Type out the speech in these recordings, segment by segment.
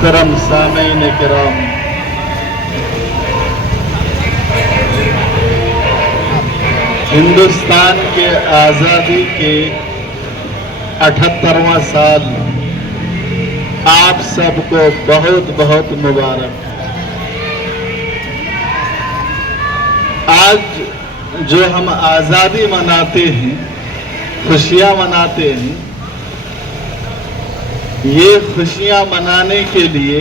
محترم سامعین کرام، ہندوستان کے آزادی کے 78واں سال آپ سب کو بہت بہت مبارک۔ آج جو ہم آزادی مناتے ہیں، خوشیاں مناتے ہیں، یہ خوشیاں منانے کے لیے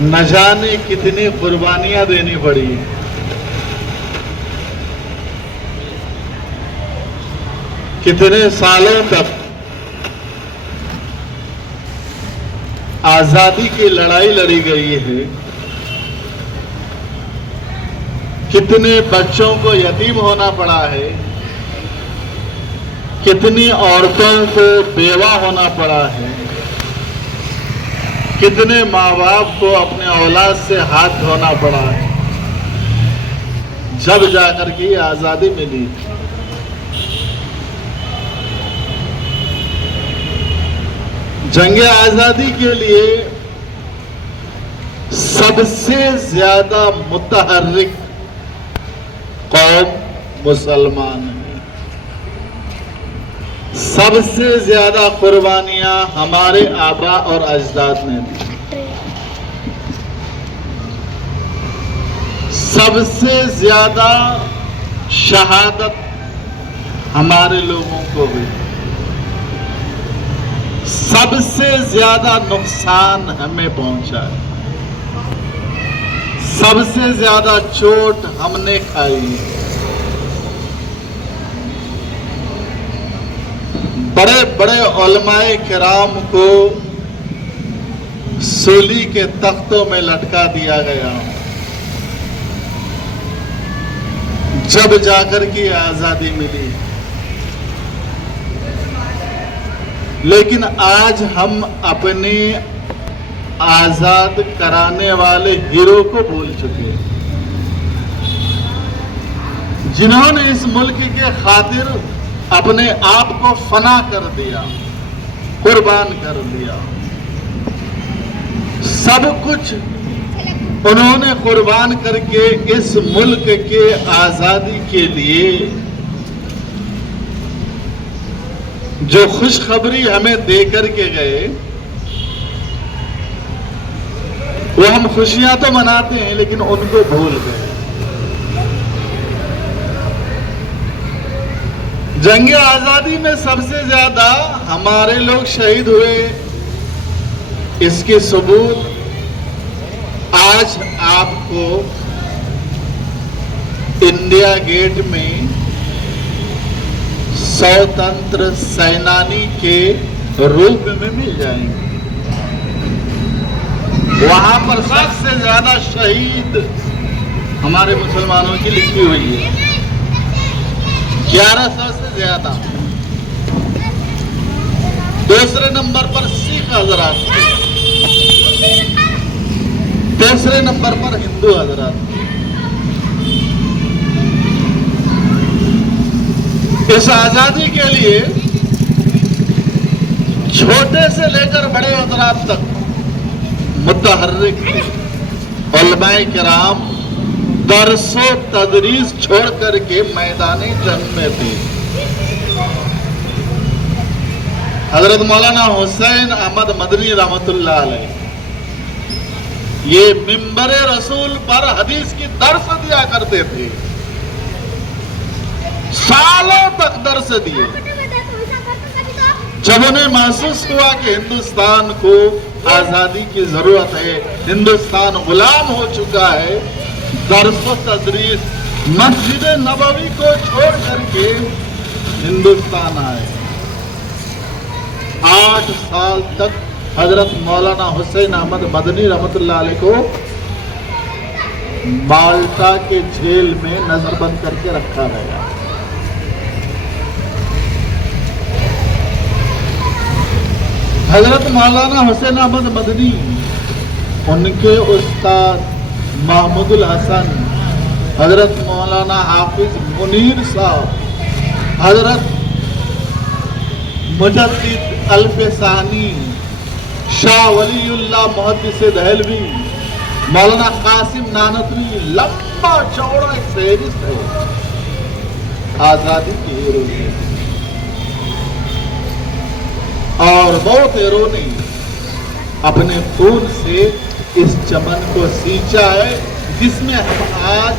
نہ جانے کتنی قربانیاں دینی پڑی۔ کتنے سالوں تک آزادی کی لڑائی لڑی گئی ہے، کتنے بچوں کو یتیم ہونا پڑا ہے، کتنی عورتوں کو بیوہ ہونا پڑا ہے، کتنے ماں باپ کو اپنے اولاد سے ہاتھ دھونا پڑا ہے، جب جا کر کے یہ آزادی ملی۔ جنگ آزادی کے لیے سب سے زیادہ متحرک قوم مسلمان ہیں، سب سے زیادہ قربانیاں ہمارے آبا اور اجداد نے دی، سب سے زیادہ شہادت ہمارے لوگوں کو ہوئی، سب سے زیادہ نقصان ہمیں پہنچا ہے، سب سے زیادہ چوٹ ہم نے کھائی۔ بڑے بڑے علماء کرام کو سولی کے تختوں میں لٹکا دیا گیا جب جا کر کے آزادی ملی۔ لیکن آج ہم اپنے آزاد کرانے والے ہیرو کو بھول چکے ہیں، جنہوں نے اس ملک کے خاطر اپنے آپ کو فنا کر دیا، قربان کر دیا۔ سب کچھ انہوں نے قربان کر کے اس ملک کے آزادی کے لیے جو خوشخبری ہمیں دے کر کے گئے، وہ ہم خوشیاں تو مناتے ہیں لیکن ان کو بھول گئے۔ جنگ آزادی میں سب سے زیادہ ہمارے لوگ شہید ہوئے، اس کے ثبوت آج آپ کو انڈیا گیٹ میں سوتنتر سینانی کے روپ میں مل جائیں گے۔ وہاں پر سب سے زیادہ شہید ہمارے مسلمانوں کی لکھی ہوئی ہے، 1100 سے زیادہ۔ دوسرے نمبر پر سکھ حضرات، تیسرے نمبر پر ہندو حضرات۔ اس آزادی کے لیے چھوٹے سے لے کر بڑے حضرات تک متحرک علماء کرام درس و تدریس چھوڑ کر کے میدان جنگ میں تھے۔ حضرت مولانا حسین احمد مدنی رحمۃ اللہ علیہ یہ منبر رسول پر حدیث کی درس دیا کرتے تھے، سالوں تک درس دیے۔ جب انہیں محسوس ہوا کہ ہندوستان کو آزادی کی ضرورت ہے، ہندوستان غلام ہو چکا ہے، درس و تدریس مسجد نبوی کو چھوڑ کر کے ہندوستان آئے۔ 8 سال تک حضرت مولانا حسین احمد مدنی رحمۃ اللہ علیہ کو مالٹا کے جیل میں نظر بند کر کے رکھا گیا۔ حضرت مولانا حسین احمد مدنی، ان کے استاد محمود الحسن، حضرت مولانا حافظ منیر صاحب، حضرت مجدد الف ثانی، شاہ ولی اللہ محدث دہلوی، مولانا قاسم نانوتوی، لمبا چوڑا ایک فہرست ہے آزادی کے ہیرو کی، اور بہت ہیرو نے اپنے خون سے اس چمن کو سینچا ہے جس میں ہم آج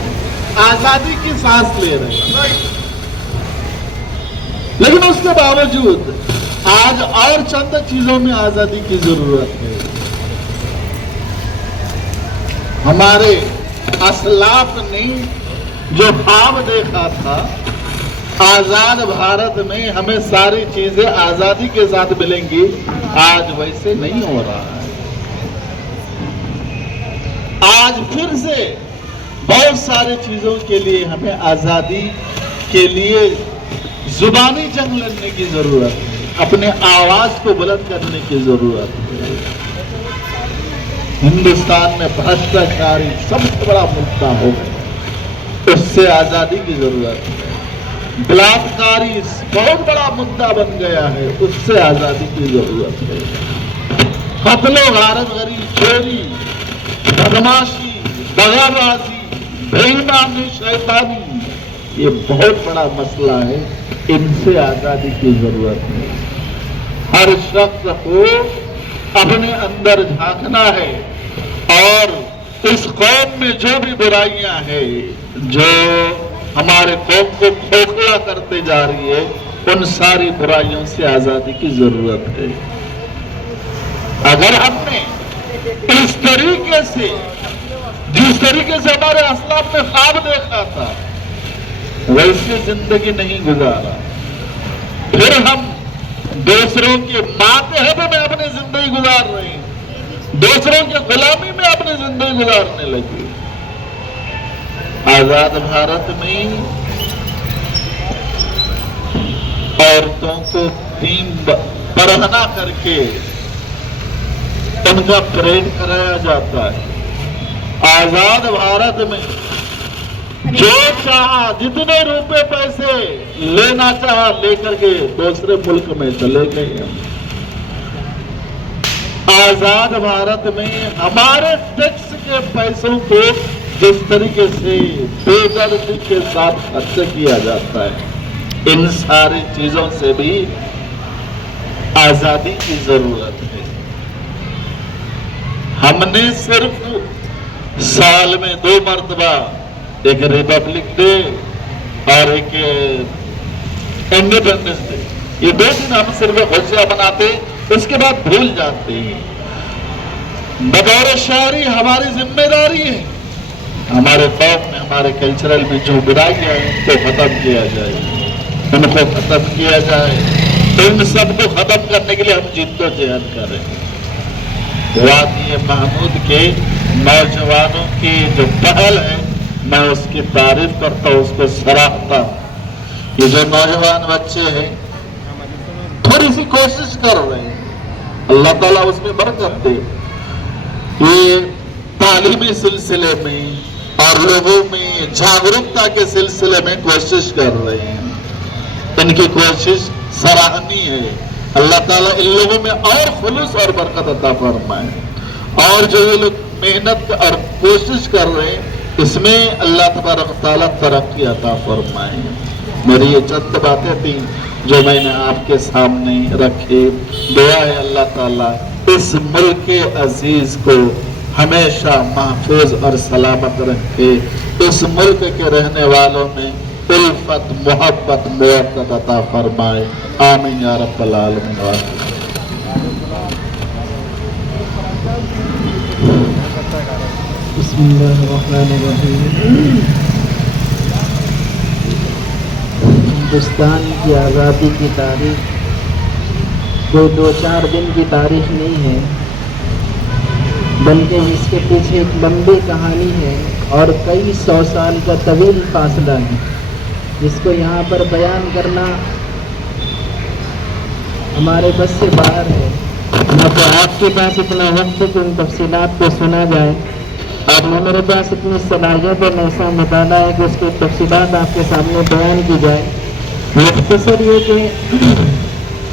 آزادی کی سانس لے رہے ہیں۔ لیکن اس کے باوجود آج اور چند چیزوں میں آزادی کی ضرورت ہے۔ ہمارے اسلاف نے جو خواب دیکھا تھا آزاد بھارت میں ہمیں ساری چیزیں آزادی کے ساتھ ملیں گی، آج ویسے نہیں ہو رہا ہے۔ آج پھر سے بہت ساری چیزوں کے لیے ہمیں آزادی کے لیے زبانی جنگ لڑنے کی ضرورت ہے، اپنے آواز کو بلند کرنے کی ضرورت ہے۔ ہندوستان میں بھرشٹاچاری سب سے بڑا مدعا ہو گیا، اس سے آزادی کی ضرورت ہے۔ بلاکاری بہت بڑا مدعا بن گیا ہے، اس سے آزادی کی ضرورت ہے۔ قتل و غارت گری، چوری، بدماشی، دغا بازی، بے ایمانی، شیطانی، یہ بہت بڑا مسئلہ ہے، ان سے آزادی کی ضرورت ہے۔ ہر شخص کو اپنے اندر جھانکنا ہے اور اس قوم میں جو بھی برائیاں ہیں جو ہمارے قوم کو کھوکھلا کرتے جا رہی ہے، ان ساری برائیوں سے آزادی کی ضرورت ہے۔ اگر ہم نے اس طریقے سے، جس طریقے سے ہمارے اسلاف نے خواب دیکھا تھا، ویسے زندگی نہیں گزارا، پھر ہم دوسروں کے ماتحت میں اپنی زندگی گزار رہے ہیں، دوسروں کے غلامی میں اپنی زندگی گزارنے لگے۔ آزاد بھارت میں عورتوں کو دین برہنہ کر کے ان کا پریڈ کرایا جاتا ہے۔ آزاد بھارت میں جو چاہا جتنے روپے پیسے لینا چاہا لے کر کے دوسرے ملک میں چلے گئے۔ آزاد بھارت میں ہمارے ٹیکس کے پیسوں کو جس طریقے سے بے دردی کے ساتھ خرچ کیا جاتا ہے، ان ساری چیزوں سے بھی آزادی کی ضرورت ہے۔ ہم نے صرف سال میں 2 مرتبہ، ایک ریپبلک ڈے اور ایک انڈیپینڈنس ڈے، یہ 2 دن ہم صرف خوشیاں مناتے، اس کے بعد بھول جاتے ہیں۔ بطور شہری ہماری ذمہ داری ہے ہمارے قوم میں، ہمارے کلچرل میں جو برائیاں ہیں ان کو ختم کیا جائے، ان کو ختم کیا جائے۔ ان سب کو ختم کرنے کے لیے ہم جدوجہد کریں۔ وادی محمود کے نوجوانوں کی جو پہل ہے، میں اس کی تعریف کرتا ہوں، اس کو سراہتا ہوں۔ یہ جو نوجوان بچے ہیں تھوڑی سی کوشش کر رہے ہیں، اللہ تعالیٰ اس میں برکت دے، یہ تعلیمی سلسلے میں اور لوگوں میں جاگرکتا کے سلسلے میں کوشش کر رہے ہیں۔ ان کی کوشش سراہنی ہے۔ اللہ تعالیٰ ان لوگوں میں اور خلوص اور برکت عطا فرمائے، اور جو یہ لوگ محنت اور کوشش کر رہے ہیں اس میں اللہ تبارک تعالیٰ ترقی عطا فرمائے۔ میری یہ چند باتیں تھیں جو میں نے آپ کے سامنے رکھی۔ دعا ہے اللہ تعالیٰ اس ملک عزیز کو ہمیشہ محفوظ اور سلامت رکھے، اس ملک کے رہنے والوں میں الفت، محبت، موت عطا فرمائے۔ آمین یا رب العالمین۔ بسم اللہ الرحمن الرحیم۔ ہندوستان کی آزادی کی تاریخ کوئی 2-4 دن کی تاریخ نہیں ہے، بلکہ اس کے پیچھے ایک لمبی کہانی ہے اور کئی 100 سال کا طویل فاصلہ ہے، جس کو یہاں پر بیان کرنا ہمارے بس سے باہر ہے۔ نہ تو آپ کے پاس اتنا وقت ہے کہ ان تفصیلات کو سنا جائے، اور نہ میرے پاس اتنی صلاحیت اور ایسا مطالعہ ہے کہ اس کی تفصیلات آپ کے سامنے بیان کی جائے۔ مختصر یہ کہ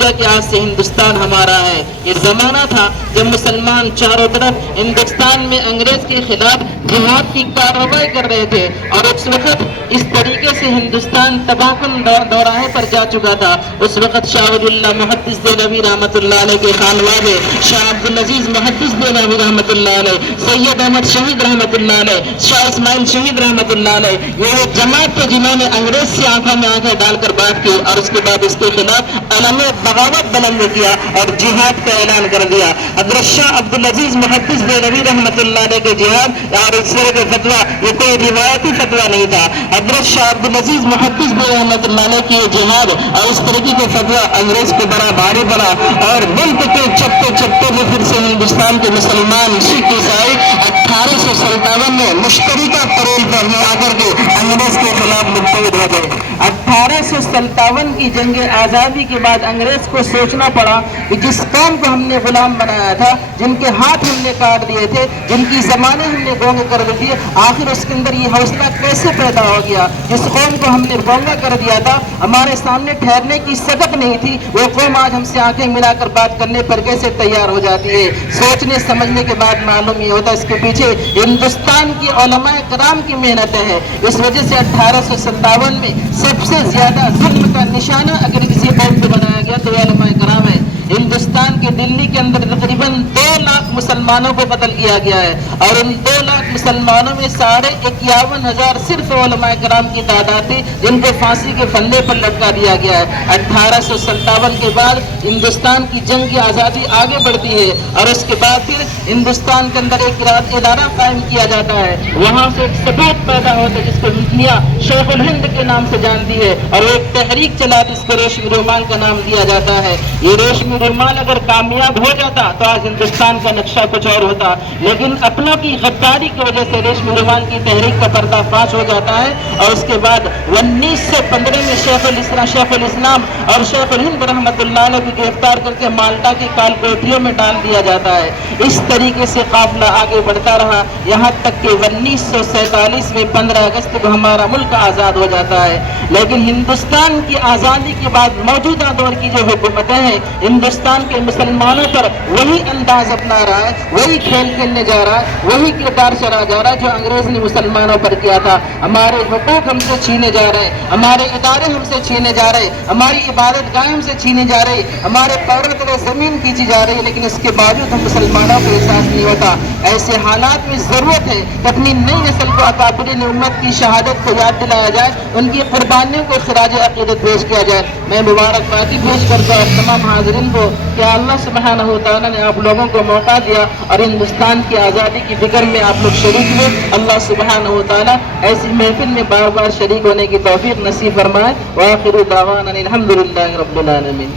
دیا کہ آج سے ہندوستان ہمارا ہے۔ یہ زمانہ تھا جب مسلمان چاروں طرف ہندوستان میں انگریز کے خلاف جہاد کی کارروائی کر رہے تھے، اور اس وقت اس طریقے سے ہندوستان تباہ کن دوراہے پر جا چکا تھا۔ اس وقت شاہ ولی اللہ محدث دہلوی رحمۃ اللہ علیہ کے خانوادے، شاہ عبدالعزیز محدث دہلوی رحمۃ اللہ علیہ، سید احمد شہید رحمۃ اللہ علیہ، شاہ اسماعیل شہید رحمۃ اللہ علیہ، یہ جماعت تھے جنہوں نے انگریز سے آنکھوں میں آنکھیں ڈال کر بات کی، اور اس کے بعد اس کے خلاف علم بغاوت بلند کیا اور جہاد کا اعلان کر دیا۔ حضرت شاہ عبدالعزیز محدث دہلوی رحمۃ اللہ علیہ کے جہاد اور اس طرح کے فتویٰ یہ کوئی روایتی فتویٰ نہیں تھا۔ حضرت شاہ عبدالعزیز محدث دہلوی رحمۃ اللہ علیہ کی جہاد اور اس طریقے کے فتویٰ انگریز کو بڑا بھاری پڑا، اور ملک کے چپتے چپتے میں پھر سے ہندوستان کے مسلمان سکھ عیسائی 1857 میں مشترکہ پریل پر آ کر کے انگریز کے خلاف متحد ہو گئے۔ 1857 کی جنگ آزادی کے بعد انگریز کو سوچنا پڑا کہ جس قوم کو ہم نے غلام بنایا تھا، جن کے ہاتھ ہم نے کاٹ دیے تھے، جن کی زبانیں ہم نے گونگے کر دی تھی، آخر اس کے اندر یہ حوصلہ کیسے پیدا ہو گیا؟ جس قوم کو ہم نے گونگا کر دیا تھا، ہمارے سامنے ٹھہرنے کی سبق نہیں تھی، وہ قوم آج ہم سے آنکھیں ملا کر بات کرنے پر کیسے تیار ہو جاتی ہے؟ سوچنے سمجھنے کے بعد معلوم یہ ہوتا ہے اس کے پیچھے ہندوستان کی علماء کرام کی محنتیں ہیں۔ اس وجہ سے 1857 میں سب سے زیادہ ظلم کا نشانہ اگر کسی قوم کو بنایا گیا تو علماء کرام ہے۔ ہندوستان کے دلی کے اندر تقریباً 2 لاکھ مسلمانوں کو قتل کیا گیا ہے، اور ان 2 لاکھ مسلمانوں میں 51,000 صرف علماء کرام کی تعداد تھی جن کو پھانسی کے پھندے پر لٹکا دیا گیا ہے۔ 1857 کے بعد ہندوستان کی جنگ کی آزادی آگے بڑھتی ہے، اور اس کے بعد پھر ہندوستان کے اندر ایک ادارہ قائم کیا جاتا ہے، وہاں سے ایک ثبوت پیدا ہوتا ہے جس کو دنیا شیخ الہند کے نام سے جانتی ہے، اور وہ ایک تحریک چلا جس کو ریشمی رومال کا نام دیا جاتا ہے۔ یہ ریشمی رومال اگر کامیاب ہو جاتا تو آج ہندوستان کا نقشہ کچھ اور ہوتا، لیکن اپنوں کی غداری کی وجہ سے ریشمی رومال کی تحریک کا پردہ فاش ہو جاتا ہے، اور اس کے بعد 1915 میں شیخ الاسلام اور شیخ الہند رحمۃ اللہ علیہ کو گرفتار کر کے مالٹا کی کال کوٹھیوں میں ڈال دیا جاتا ہے۔ اس طریقے سے قافلہ آگے بڑھتا رہا، یہاں تک کہ 1947 میں 15 اگست کو ہمارا ملک آزاد ہو جاتا ہے۔ لیکن ہندوستان کی آزادی کے بعد موجودہ دور کی جو حکومتیں ہیں، ہندوستان کے مسلمانوں پر وہی انداز اپنا رہا ہے، وہی کھیل کھیلنے جا رہا ہے، وہی کردار چلا جا رہا ہے جو انگریز نے مسلمانوں پر کیا تھا۔ ہمارے حقوق ہم سے چھینے جا رہے ہیں، ہمارے ادارے ہم سے چھینے جا رہے ہیں، ہماری عبادت گاہیں ہم سے چھینے جا رہے ہیں، ہمارے پیروں تلے زمین کھینچی جا رہی ہے، لیکن اس کے باوجود ہم مسلمانوں کو احساس نہیں ہوتا۔ ایسے حالات میں ضرورت ہے کہ اپنی نئی نسل کو اکابرین امت کی شہادت کو یاد دلایا جائے، ان کی قربانیوں کو خراج عقیدت پیش کیا جائے۔ میں مبارکبادی پیش کرتا ہوں تمام حاضرین کو کہ اللہ سبحانہ و تعالیٰ نے آپ لوگوں کو موقع دیا اور ہندوستان کی آزادی کی فکر میں آپ لوگ شریک ہوئے۔ اللہ سبحانہ و تعالیٰ ایسی محفل میں بار بار شریک ہونے کی توفیق نصیب فرمائے۔ وآخر دعوانا الحمدللہ رب العالمین۔